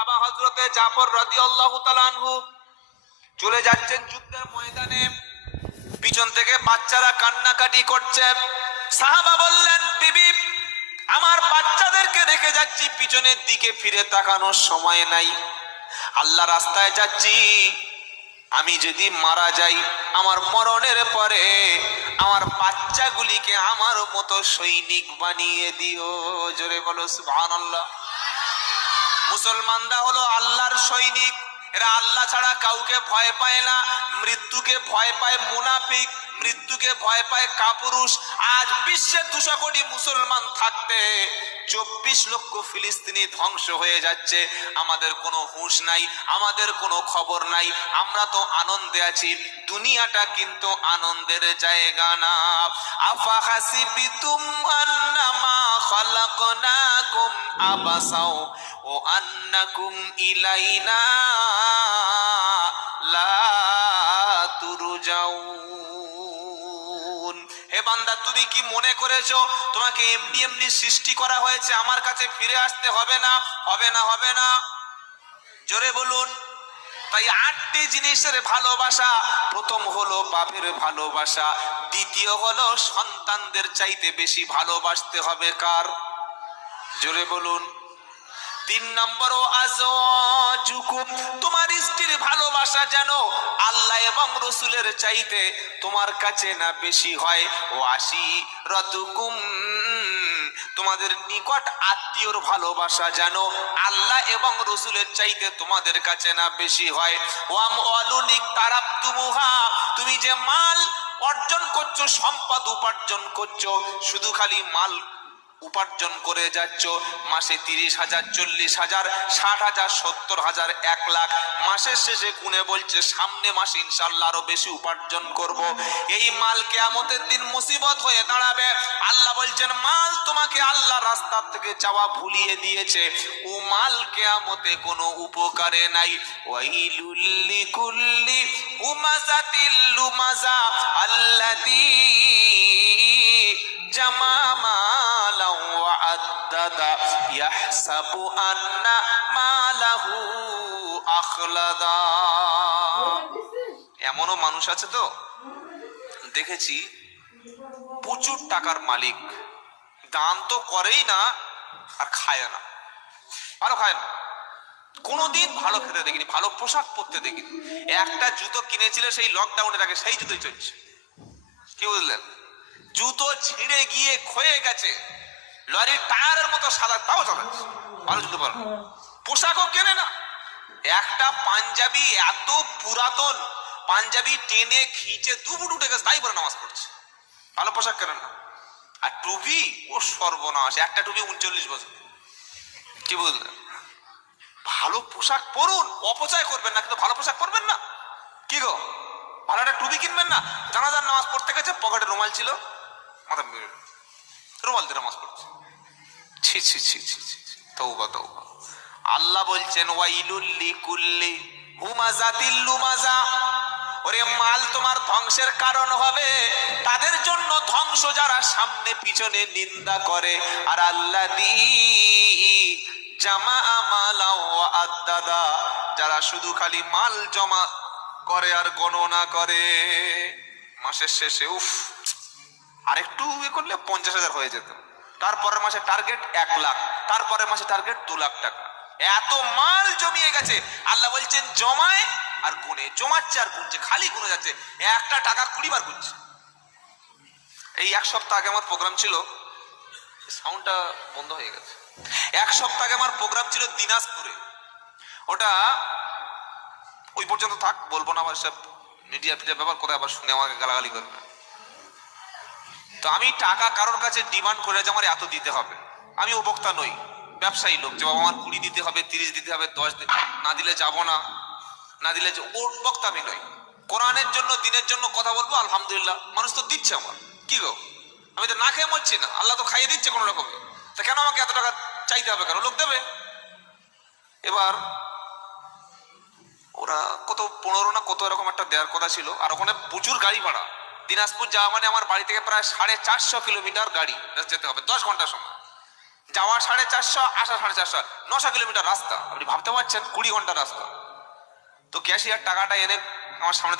সাহাবা হযরতে জাফর রাদিয়াল্লাহু তাআলা আনহু চলে যাচ্ছেন যুদ্ধের ময়দানে। পিছন থেকে বাচ্চারা কান্নাকাটি করছে। সাহাবা বললেন, বিবি, আমার বাচ্চাদেরকে রেখে যাচ্ছি, পিছনের দিকে ফিরে তাকানোর সময় নাই। আল্লাহ রাস্তায় যাচ্ছি, আমি যদি মারা যাই, আমার মরণের পরে আমার বাচ্চাগুলিকে আমার মতো সৈনিক বানিয়ে দিও। জোরে বলো সুবহানাল্লাহ। মুসলমানরা হলো আল্লাহর সৈনিক। এরা আল্লাহ ছাড়া কাউকে ভয় পায় না। মৃত্যুকে ভয় পায় মুনাফিক, মৃত্যুকে ভয় পায় কাপুরুষ। আজ বিশ্বে 200 কোটি মুসলমান থাকতে 24 লক্ষ ফিলিস্তিনি ধ্বংস হয়ে যাচ্ছে। আমাদের কোনো হুঁশ নাই, আমাদের কোনো খবর নাই। আমরা তো আনন্দে আছি। দুনিয়াটা কিন্তু আনন্দের জায়গা না। আফা হাসিবিতুম আন্নামা খালাকনাকুম আবাসাও ও আন্নাকুম ইলাইনা লা তুরজাউন। হে বান্দা, তুমি কি মনে করেছো তোমাকে এমনি এমনি সৃষ্টি করা হয়েছে, আমার কাছে ফিরে আসতে হবে না? হবে না, হবে না। জোরে বলুন। তাই 8টি জিনিসের ভালোবাসা। প্রথম হলো বাপের ভালোবাসা, দ্বিতীয় হলো সন্তানদের চাইতে বেশি ভালোবাসতে হবে কার? জোরে বলুন। 3 নম্বর আযওয়াজুকুম, তোমার স্ত্রীর ভালোবাসা যেন আল্লাহ এবং রাসূলের চাইতে তোমার কাছে না বেশি হয়। ও আশিরাতুকুম, তোমাদের নিকট আত্মীয়র ভালোবাসা যেন আল্লাহ এবং রাসূলের চাইতে তোমাদের কাছে না বেশি হয়। ওয়াম ওয়ালুনিক তারাবতুমুহা, তুমি যে মাল অর্জন করছো, সম্পদ উপার্জন করছো, শুধু খালি মাল উপার্জন করে যাচ্ছ। মাসে 30,000, 40,000, 60,000, 70,000, 1 লাখ, মাসের শেষে গুনে বলছে সামনে মাসে ইনশাআল্লাহ আরো বেশি উপার্জন করব। এই মাল কিয়ামতের দিন মুসিবত হয়ে দাঁড়াবে। আল্লাহ বলছেন, মাল তোমাকে আল্লাহ রাস্তা থেকে চাওয়া ভুলিয়ে দিয়েছে, ও মাল কিয়ামতে কোনো উপকারে নাই। ওয়াইলুল লিকুল্লি হুমাযাতিল লুমাযা আল্লাযী জামা মালাও ওয়া আদ্দাদা ইয়াহসাবু আন্না মালাহু আখলাদা। এমনও মানুষ আছে তো দেখেছি, প্রচুর টাকার মালিক, দান তো করেই না আর খায় না, ভালো খায় না, কোনোদিন ভালো খেতে দেখিনি, ভালো পোশাক পরতে দেখিনি। একটা জুতো কিনেছিল সেই লকডাউনের আগে, সেই জুতোই চলছে। কি বুঝলেন? জুতো ছিঁড়ে গিয়ে ক্ষয়ে গেছে, লরির টায়ারের মতো সাদা, তাও চালাচ্ছে, ভালো জুতো পরে। পোশাকও কেনে না। একটা পাঞ্জাবি, এত পুরাতন পাঞ্জাবি, টেনে খিঁচে 2 ফুট উঠে গেছে, তাই পরে নামাজ পড়ছে, ভালো পোশাক কেনেন না। আর টুপি, ও সর্বনাশ, একটা টুপি 39 বছর। কি বুঝলেন? ভালো পোশাক পরুন, অপচয় করবেন না, কিন্তু ভালো পোশাক পরবেন না। কি গো, ভালো একটা টুপি কিনবেন না? জানাজার নামাজ পড়তে গেছে, পকেটে রুমাল ছিল, মাথা রুমাল দিয়ে নামাজ পড়ছে। ছি ছি ছি ছি ছি, তওবা তওবা। আল্লাহ বলছেন, ওয়াইলুল লিকুল্লি হুমাযাতিল লুমাযা, ওরে মাল তোমার ধ্বংসের কারণ হবে, তাদের জন্য ধ্বংস যারা সামনে পিছনে নিন্দা করে। আর আল্লাযী জামা মালাও ওয়া আদ্দাদা, যারা শুধু খালি মাল জমা করে আর গণনা করে, মাসের শেষে উফ আরেকটু করলে 50,000 হয়ে যেত, তারপরের মাসে টার্গেট 1 লাখ, তারপরের মাসে টার্গেট 2 লাখ টাকা। এত মাল জমিয়ে গেছে। আল্লাহ বলছেন, জমায় আর গুনে, জমাচ্ছে আর গুনছে, খালি গুনে যাচ্ছে, একটা টাকা 20 বার গুনছে। এই 1 সপ্তাহ আগে আমার প্রোগ্রাম ছিল, সাউন্ডটা বন্ধ হয়ে গেছে। 1 সপ্তাহ আগে আমার প্রোগ্রাম ছিল দিনাজপুরে। ওটা ওই পর্যন্ত থাক, বলবো না, আবার সব মিডিয়া ফিডিয়া ব্যাপার, কোথায় আবার শুনে আমাকে গালাগালি করবে। তো আমি টাকা কারোর কাছে ডিমান্ড করে যে আমার এত দিতে হবে, আমি ও বক্তা নই, ব্যবসায়ী লোক, যে বাবা আমার 20 দিতে হবে, 30 দিতে হবে, 10 না দিলে যাবো না, না দিলে ওর বক্তা আমি নই। কোরআনের জন্য, দিনের জন্য কথা বলবো, আলহামদুলিল্লাহ মানুষ তো দিচ্ছে আমার। কি গো, আমি তো না খেয়ে মরছি না, আল্লাহ তো খাইয়ে দিচ্ছে কোনো রকমে, তা কেন আমাকে এত টাকা চাইতে হবে? কেন, লোক দেবে। এবার ওরা কত 15 না কত এরকম একটা দেওয়ার কথা ছিল, আর ওখানে প্রচুর গাড়ি ভাড়া। দিনাজপুর যাওয়া মানে আমার বাড়ি থেকে প্রায় 450 কিলোমিটার গাড়ি যেতে হবে, 10 ঘন্টা সময়। যাওয়া 450, আসা 450, 900 কিলোমিটার রাস্তা। আপনি ভাবতে পারছেন 20 ঘন্টা রাস্তা। তো ক্যাশিয়ার টাকাটা এনে আমার সামনে